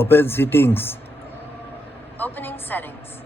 Open settings. Opening settings.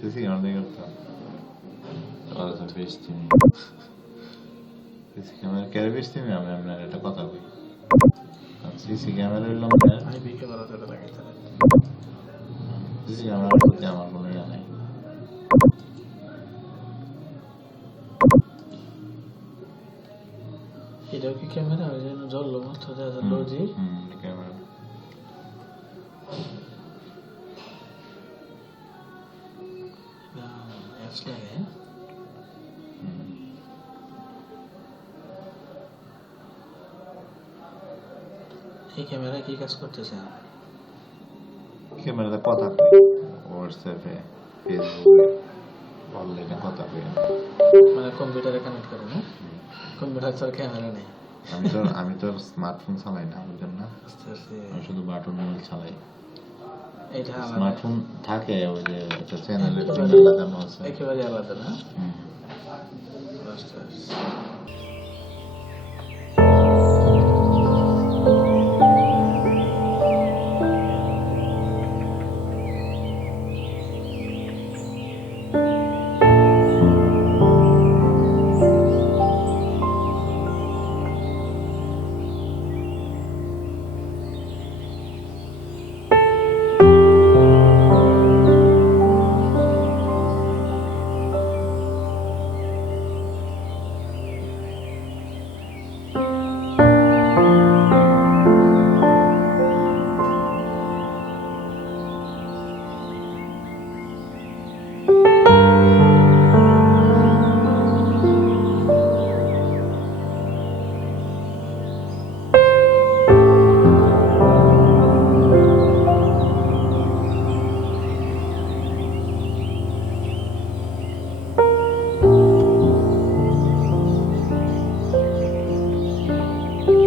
Sesi geldi yoksa. Arada beştim. Sesi kamera kere beştim ya memnun এটা কথা কই CC camera হইলাম না IP camera তো লাগে সিসি ক্যামেরা তো আমার কোনো ইয়া নাই এটা কি ক্যামেরা ওই জন্য জ্বললো মাত্র যা লজি ক্যামেরা অ্যাপস লাগে এই ক্যামেরা কি কাজ করতেছে ক্যামেরাতে কথা কই হোয়াটসঅ্যাপে ফেসবুকে অনলাইনে কথা কই মানে কম্পিউটারে কানেক্ট করে না কম্পিউটার ছাড়া ক্যামেরা নেই আমি তো স্মার্টফোন চালাই না বুঝছেন না আমি শুধু বাটন মোবাইল চালাই এটা স্মার্টফোন থাকে ওই যে একটা চ্যানেলের ফিঙ্গার লাগানো আছে একেবারে আলাদা না